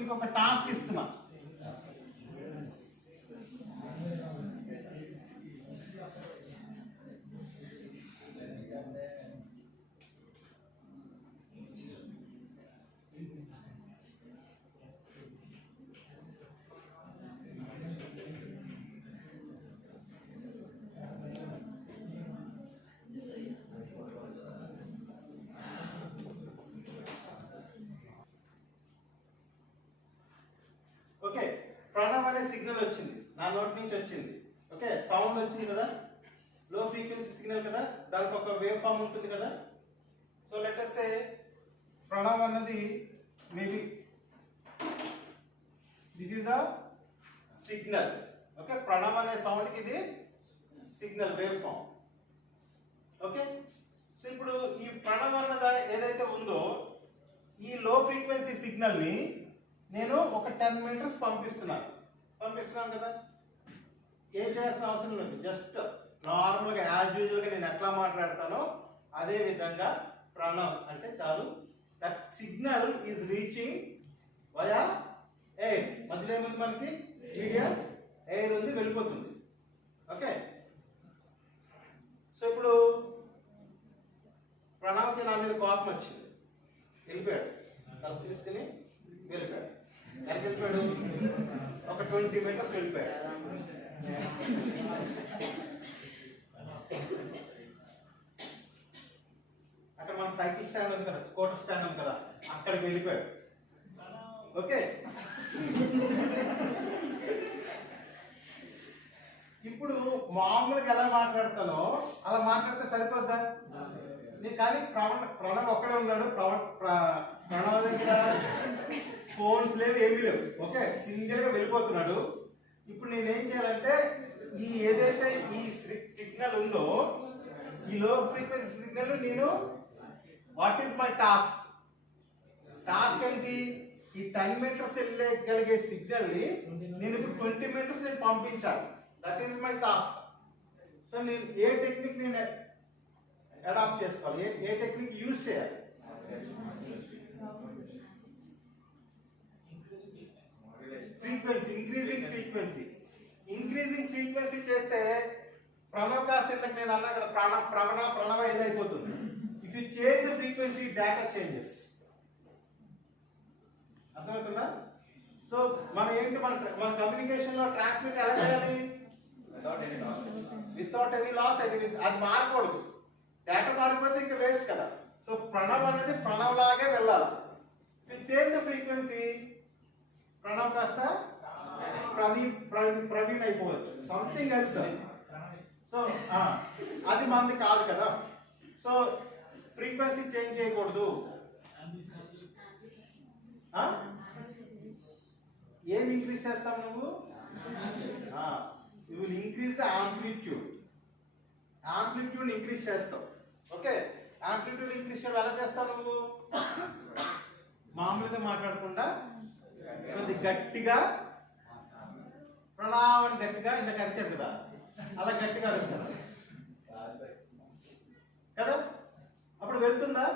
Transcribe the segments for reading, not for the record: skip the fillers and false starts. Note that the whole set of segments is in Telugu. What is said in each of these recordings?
మీకు ఒక టాస్క్ ఇస్తున్నా. ఓకే, ప్రణవ్ అనే సిగ్నల్ వచ్చింది, నా నోట్ నుంచి వచ్చింది. ఓకే, సౌండ్ వచ్చింది కదా, లో ఫ్రీక్వెన్సీ సిగ్నల్ కదా, దానికి ఒక వేవ్ ఫామ్ ఉంటుంది కదా. So let us say Pranav అన్నది maybe this is a signal. Okay, Pranav అనే సౌండ్ కి ఇది signal wave form. Okay, so ఇప్పుడు ఈ ప్రణవ్ అన్నది ఏదైతే ఉందో ఈ లో ఫ్రీక్వెన్సీ సిగ్నల్ ని నేను ఒక 10 మీటర్స్ పంపిస్తున్నాను కదా. ఏం చేయాల్సిన అవసరం లేదు, జస్ట్ నార్మల్గా యాజ్ యూజువల్గా నేను ఎట్లా మాట్లాడతానో అదే విధంగా ప్రణవ్ అంటే చాలు. That signal is reaching via air. మధ్యలో ఏముంది మనకి, మీడియం ఎయిర్ ఉంది, వెళ్ళిపోతుంది. ఓకే, సో ఇప్పుడు ప్రణవ్కి నా మీద కోపం వచ్చింది, వెళ్ళిపోయాడు, తలుపు తీసుకుని వెళ్ళిపోయాడు. ఎంత వెళ్ళిపోయాడు, ఒక 20 మీటర్స్ వెళ్ళిపోయాడు. అక్కడ మన సైకిల్ స్టాండ్ ఉంది కదా, స్కూటర్ స్టాండ్ ఉంది కదా, అక్కడికి వెళ్ళిపోయాడు. ఓకే, ఇప్పుడు మామూలుగా ఎలా మాట్లాడతానో అలా మాట్లాడితే సరిపోద్దా? కానీ ప్రణవ్ ఒక్కడే ఉన్నాడు, ప్రణవ్ దగ్గర ఫోన్స్ లేవు, ఏమీ లేవు. ఓకే, సింగిల్ గా వెళ్ళిపోతున్నాడు. ఇప్పుడు నేనేం చేయాలంటే ఈ ఏదైతే ఈ సిగ్నల్ ఉందో ఈ లో ఫ్రీక్వెన్సీ సిగ్నల్ నేను వాట్ ఈస్ మై టాస్క్ ఏంటి, ఈ 10 మీటర్స్ వెళ్ళగలిగే సిగ్నల్ ని నేను ఇప్పుడు 20 మీటర్స్ నేను పంపించాలి. That is my task. So నేను ఏ టెక్నిక్ నేను అడాప్ట్ చేసుకోవాలి, ఏ టెక్నిక్ యూజ్ చేయాలి? ఫ్రీక్వెన్సీ, ఇంక్రీజింగ్ ఫ్రీక్వెన్సీ చేస్తే ప్రణవ్ కాస్త ఇంతకు నేను అన్నా కదా ప్రణవ ఏదైపోతుంది. If you change the frequency data changes. అర్థమవుతుందా? సో మన ఏంటి, మన కమ్యూనికేషన్ లో ట్రాన్స్మిట్ ఎలా చేయాలి, వితౌట్ ఎనీ లాస్. అది మారకూడదు, డేటా మారిపోతే ఇంకా వేస్ట్ కదా. సో ప్రణవ్ అనేది ప్రణవ్ లాగే వెళ్ళాలి. With change the frequency Pranav కాస్త ప్రవీణ్ అయిపోవచ్చు, సంథింగ్ ఎల్స్. సో అది మనది కాదు కదా. సో ఫ్రీక్వెన్సీ చేంజ్ చేయకూడదు. ఏం ఇంక్రీజ్ చేస్తావు నువ్వు? You will increase the amplitude increase చేస్తావు. ఓకే, యాంప్లిట్యూడ్ ఇంక్రీజ్ చేయడం ఎలా చేస్తావు నువ్వు? మామూలుగా మాట్లాడకుండా కొద్ది గట్టిగా ప్రణామం గట్టిగా ఇందాక అరిచారు కదా, అలా గట్టిగా అరుస్తారు కదా. అప్పుడు వెళ్తుందా?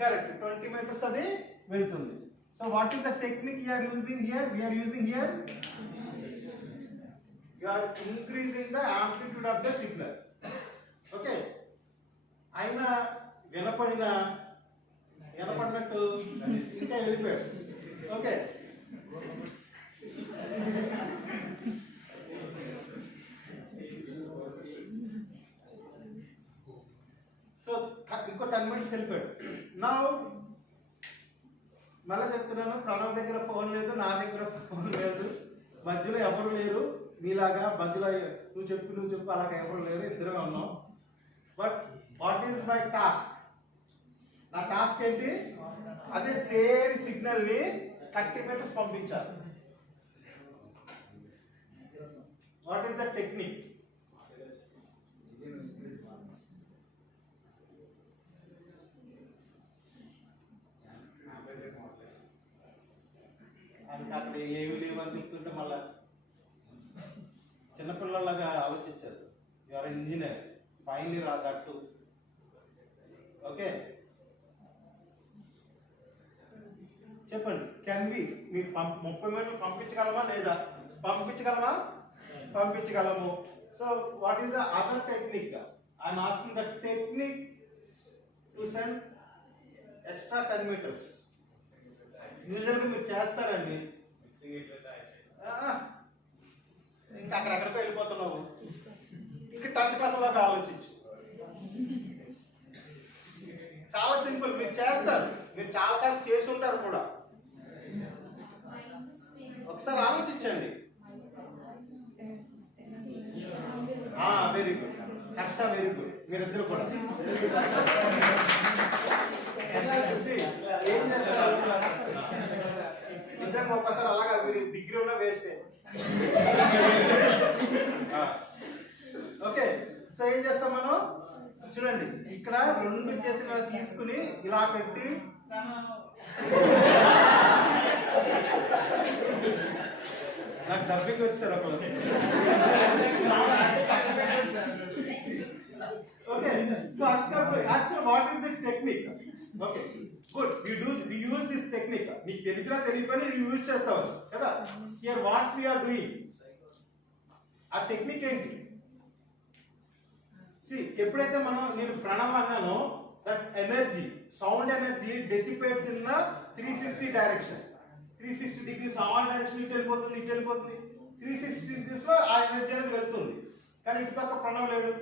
కరెక్ట్, 20 మీటర్స్ అది వెళ్తుంది. So what is the technique you are using here? We are using here, you are increasing the amplitude of the signal. Okay, అయినా వినపడినట్టు ఇంకా వెళ్ళిపోయాడు. ఓకే, సో ఇంకో 10 మినిట్స్ వెళ్ళిపోయాడు. నా మళ్ళీ చెప్తున్నాను, ప్రణవ్ దగ్గర ఫోన్ లేదు, నా దగ్గర ఫోన్ లేదు, మధ్యలో ఎవరు లేరు. మీలాగా మధ్యలో నువ్వు చెప్పు అలాగా ఎవరు లేరు, ఇద్దరే ఉన్నాం. But what is my task? నా టాస్క్ ఏంటి? అదే సేమ్ సిగ్నల్ ని 30 మీటర్స్ పంపించాలి. What is the technique? అది అక్కడ ఏమి లేవని చెప్తుంటే మళ్ళా చిన్నపిల్లలాగా ఆలోచించారు. యు ఆర్ ఇంజనీర్, ఫైనలీ రాదట్టు. ఓకే, చెప్పండి, కెన్ వి మీరు 30 మీటర్లు పంపించగలమా లేదా? పంపించగలమా? పంపించగలము. So what is the other technique? I'm asking the technique to send extra 10 meters. యూజువల్గా మీరు చేస్తారండి, ఇంకా అక్కడెక్కడికో వెళ్ళిపోతున్నావు. ఇంకా 10th class లాగా ఆలోచించు. చాలా సింపుల్, మీరు చేస్తారు, మీరు చాలాసార్లు చేసి ఉంటారు కూడా. ఒకసారి ఆలోచించండి. Very good Harsha, very good. మీరిద్దరు కూడా ఏం చేస్తారు నిజంగా? ఒక్కసారి అలాగా మీరు డిగ్రీ ఉన్న వేస్తే. ఓకే, సో ఏం చేస్తాం మనం? చూడండి, ఇక్కడ 2 చేతులు తీసుకుని ఇలా పెట్టి నాకు డబ్బింగ్ వచ్చారు ఒకళ్ళు. Okay, so actual what is the technique? Okay good, we use this technique. నీకు తెలిసినా తెలియకపోయినా నువ్వు యూజ్ చేస్తావు కదా. Here what we are doing, ఆ టెక్నిక్ ఏంటి? ఎప్పుడైతే నేను ప్రణవ్ అన్నానో, that energy, sound energy dissipates in the 360 direction. 360 degrees all direction, ఇటు వెళ్ళిపోతుంది, ఇటు వెళ్ళిపోతుంది. 360 degrees లో ఆ ఎనర్జీ అనేది వెళ్తుంది. కానీ ఇటుపక్క ప్రణవ్ లేడు,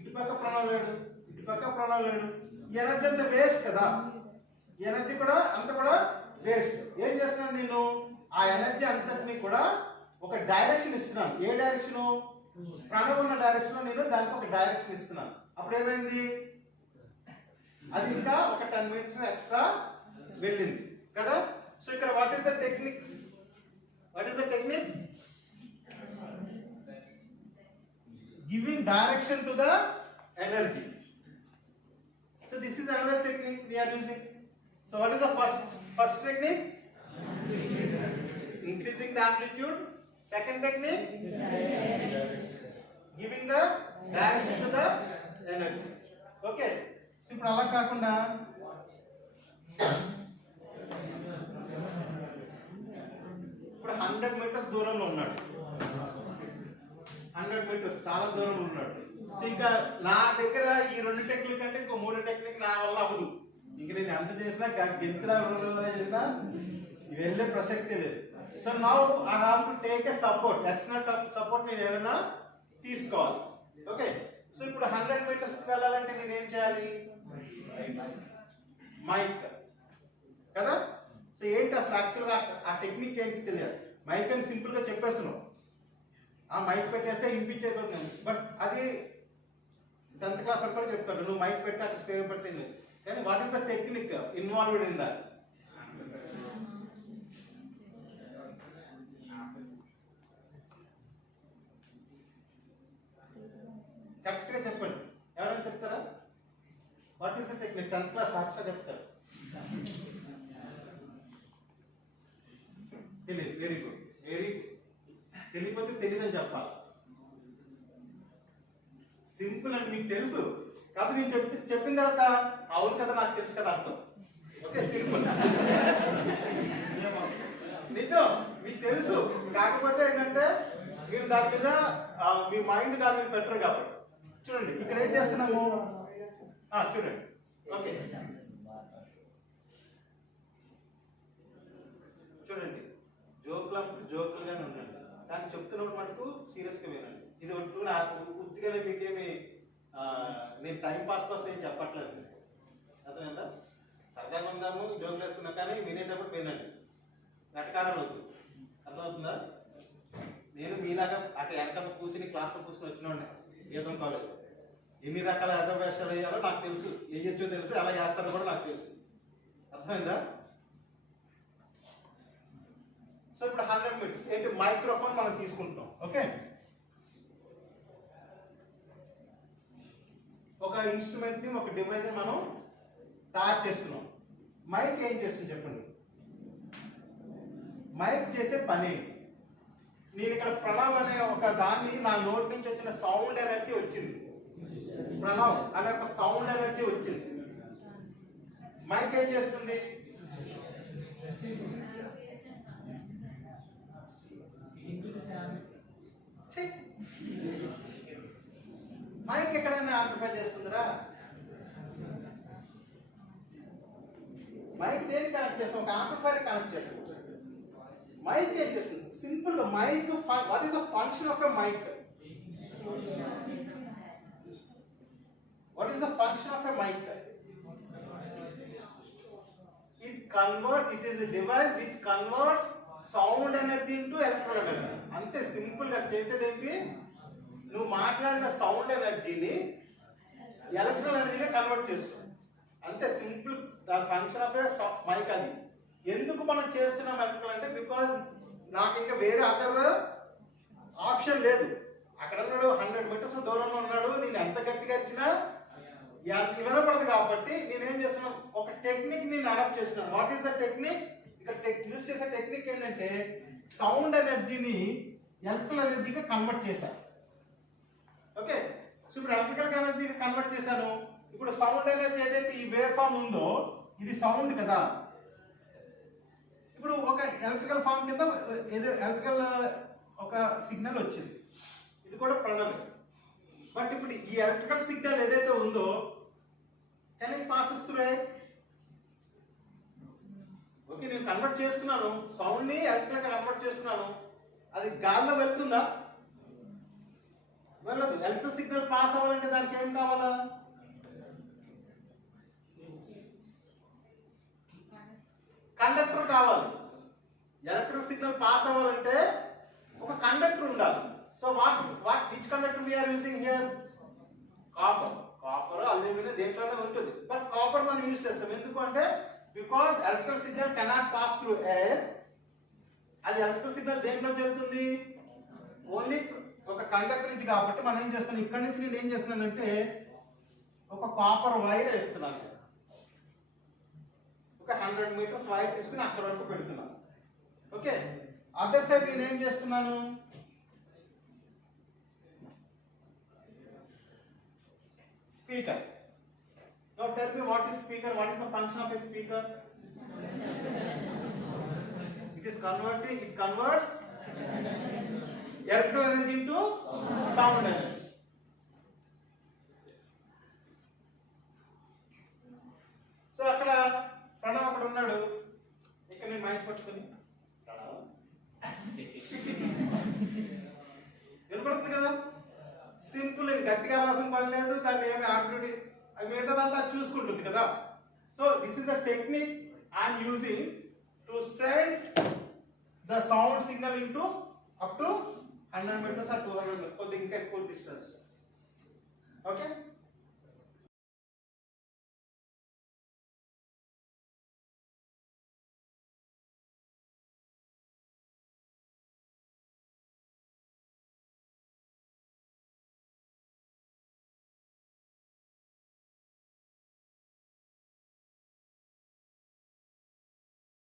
ఇటుపక్క ప్రణవ్ లేడు, ఇటుపక్క ప్రణవ్ లేడు. ఈ ఎనర్జీ అంతా వేస్ట్ కదా. ఈ ఎనర్జీ కూడా అంత కూడా వేస్ట్. ఏం చేస్తున్నాను నేను? ఆ ఎనర్జీ అంతటిని కూడా ఒక డైరెక్షన్ ఇస్తున్నాను. ఏ డైరెక్షన్? ప్రణవ్ ఉన్న డైరెక్షన్ లో నేను దానికి ఒక డైరెక్షన్ ఇస్తున్నాను. అప్పుడు ఏమైంది? అది ఇంకా ఒక 10 minutes ఎక్స్ట్రా వెళ్ళింది కదా. సో ఇక్కడ what is the technique? What is the technique? Giving direction to the energy. So this is another technique we are using. So what is the first technique? Increasing the amplitude. Second technique, giving the direction to the energy. Okay, so ఇప్పుడు అలా కాకుండా ఇప్పుడు 100 meters దూరంలో ఉన్నాడు. 100 meters చాలా దూరంలో ఉన్నాడు. సో ఇంకా నా దగ్గర ఈ 2 టెక్నిక్ అంటే ఇంకో 3 టెక్నిక్ నా వల్ల అవ్వదు. ఇంక నేను ఎంత చేసినా గెంతులా చేసినా వెళ్ళే ప్రసక్తే లేదు. So now I have to take a support, external support నేను ఏదైనా తీసుకోవాలి. ఓకే, సో ఇప్పుడు 100 meters వెళ్ళాలంటే నేను ఏం చేయాలి? మైక్ కదా. సో ఏంటి అసలు యాక్చువల్గా ఆ టెక్నిక్ ఏంటి తెలియాలి. మైక్ అని సింపుల్గా చెప్పేస్తున్నాం, ఆ మైక్ పెట్టేస్తే వినిపించేపోతుంది. బట్ అది 10th class వరకు కూడా చెప్తాడు, నువ్వు మైక్ పెట్టి అట్లా స్టే పెట్టింది. కానీ what is the technique involved in that? Correct గా చెప్పండి, ఎవరైనా చెప్తారా? What is the technique? 10th class Harsha చెప్తారు. తెలియదు, వెరీ గుడ్, వెరీ గుడ్. తెలియకపోతే తెలియదని చెప్పాలి. సింపుల్ అని మీకు తెలుసు కాబట్టి నేను చెప్పిన తర్వాత అవును కదా నాకు తెలుసు కదా అంటాం. ఓకే, సింపుల్, నిజం, మీకు తెలుసు. కాకపోతే ఏంటంటే మీరు దాని మీద మీ మైండ్ దాని మీద పెట్టరు కాబట్టి. చూడండి ఇక్కడ ఏం చేస్తున్నాము, చూడండి. ఓకే, చూడండి, జోకులుగానే ఉండండి, కానీ చెప్తున్నప్పుడు మటుకు సీరియస్గా వినండి. ఇది ఒట్టు నాకు ఉత్తిగానే మీకేమి నేను టైం పాస్ కోసం ఏం చెప్పట్లేదు. అర్థమైందా? సరదాగా ఉందాము, జోకులు వేసుకున్నాం, కానీ వినేటప్పుడు వినండి, వెటకారాలు వద్దు. అర్థమవుతుందా? నేను మీలాగా అక్కడ వెనకాల కూర్చుని క్లాస్లో కూర్చుని వచ్చినోండి గీతం కాలేజ్. ఎన్ని రకాల వేషాలు వేయాలో నాకు తెలుసు, వేయచ్చో తెలుసు, ఎలా చేస్తారో కూడా నాకు తెలుసు. అర్థమైందా? సో ఇప్పుడు 100 meters ఏంటి? మైక్రోఫోన్ మనం తీసుకుంటున్నాం. ఓకే, ఒక ఇన్స్ట్రుమెంట్ ని, ఒక డివైస్ ని మనం తయారు చేస్తున్నాం. మైక్ ఏం చేస్తుంది చెప్పండి? మైక్ చేసే పని ఏంటి? నేను ఇక్కడ ప్రణవ్ అనే ఒక దాన్ని, నా నోట్ నుంచి వచ్చిన సౌండ్ ఎనర్జీ వచ్చింది. ప్రణవ్ అనే ఒక సౌండ్ ఎనర్జీ వచ్చింది. మైక్ ఏం చేస్తుంది? ఎక్కడైనా యాంప్లిఫై చేస్తుందిరా? మైక్ దేనికి కనెక్ట్ చేస్తాం? ఒక యాంప్లిఫైర్ కనెక్ట్ చేస్తాం. మైక్ ఏం చేస్తుంది? సింపుల్ గా mic, what is the function of a mic? What is the function of a mic? It is a device which converts sound energy into electrical energy. అంతే సింపుల్ గా చేసేది ఏంటి? నువ్వు మాట్లాడిన సౌండ్ ఎనర్జీని ఎలక్ట్రికల్ ఎనర్జీగా కన్వర్ట్ చేస్తుంది. అంతే సింపుల్ దాని ఫంక్షన్ ఆఫ్ ఏ మైక్. అది ఎందుకు మనం చేస్తున్నాం ఎలక్ట్రికల్ అంటే, బికాజ్ నాకు ఇంకా వేరే అదర్ ఆప్షన్ లేదు. అక్కడ ఉన్నాడు 100 మీటర్స్ దూరంలో ఉన్నాడు, నేను ఎంత గట్టిగా ఇచ్చినా వినపడదు. కాబట్టి నేనేం చేస్తున్నాను, ఒక టెక్నిక్ నేను అడాప్ట్ చేస్తున్నాను. What is the technique? ఇక్కడ యూజ్ చేసే టెక్నిక్ ఏంటంటే సౌండ్ ఎనర్జీని ఎలక్ట్రికల్ ఎనర్జీగా కన్వర్ట్ చేశాను. ఓకే, సో ఇప్పుడు ఎలక్ట్రికల్ ఎనర్జీగా కన్వర్ట్ చేశాను. ఇప్పుడు సౌండ్ ఎనర్జీ ఏదైతే ఈ వేవ్ ఫామ్ ఉందో ఇది సౌండ్ కదా. ఇప్పుడు ఒక ఎలక్ట్రికల్ ఫామ్ కింద ఏదో ఎలక్ట్రికల్ ఒక సిగ్నల్ వచ్చింది, ఇది కూడా ప్రణమే. బట్ ఇప్పుడు ఈ ఎలక్ట్రికల్ సిగ్నల్ ఏదైతే ఉందో can it pass through air? Okay, నేను కన్వర్ట్ చేస్తున్నాను, సౌండ్ ని ఎలక్ట్రికల్ గా కన్వర్ట్ చేస్తున్నాను. అది గాల్లో వెళ్తుందా? వెళ్ళదు. ఎలక్ట్రికల్ సిగ్నల్ పాస్ అవ్వాలంటే దానికి ఏం కావాలా? కండక్టర్ కావాలి. ఎలక్ట్రికల్ సిగ్నల్ పాస్ అవ్వాలంటే ఒక కండక్టర్ ఉండాలి. So which conductor we are using here? Copper aluminium దేంట్లోనే ఉంటుంది. బట్ కాపర్ మనం యూజ్ చేస్తాం ఎందుకు అంటే, because electrical signal cannot pass through air. అది ఎలక్ట్రికల్ సిగ్నల్ దేంట్లో జరుగుతుంది? ఓన్లీ ఒక కండక్టర్ నుంచి. కాబట్టి మనం ఏం చేస్తాం, ఇక్కడ నుంచి నేను ఏం చేస్తున్నానంటే ఒక కాపర్ వైర్ వేస్తున్నాను. ఒక 100 మీటర్స్ వైర్ తీసుకుని అక్కడ వరకు పెడుతున్నాను. ఓకే, అదర్ సైడ్ నేను ఏం చేస్తున్నాను, speaker. Now tell me, what is speaker? What is the function of a speaker? It converts electrical energy into sound energy. So అక్కడ ప్రణవ్ అక్కడ ఉన్నాడు, ఇక్కడ నేను మైక్ పట్టుకుని వినపడుతుంది కదా. సింపుల్, గట్టిగా రాసిన పని లేదు, దాన్ని ఏమి యాక్టివిటీ మిగతాదంతా చూసుకుంటుంది కదా. So this is the technique I'm using to send the sound signal into up to 100 meters or 200 meters, కొద్దిగా ఇంకా ఎక్కువ డిస్టెన్స్. ఓకే.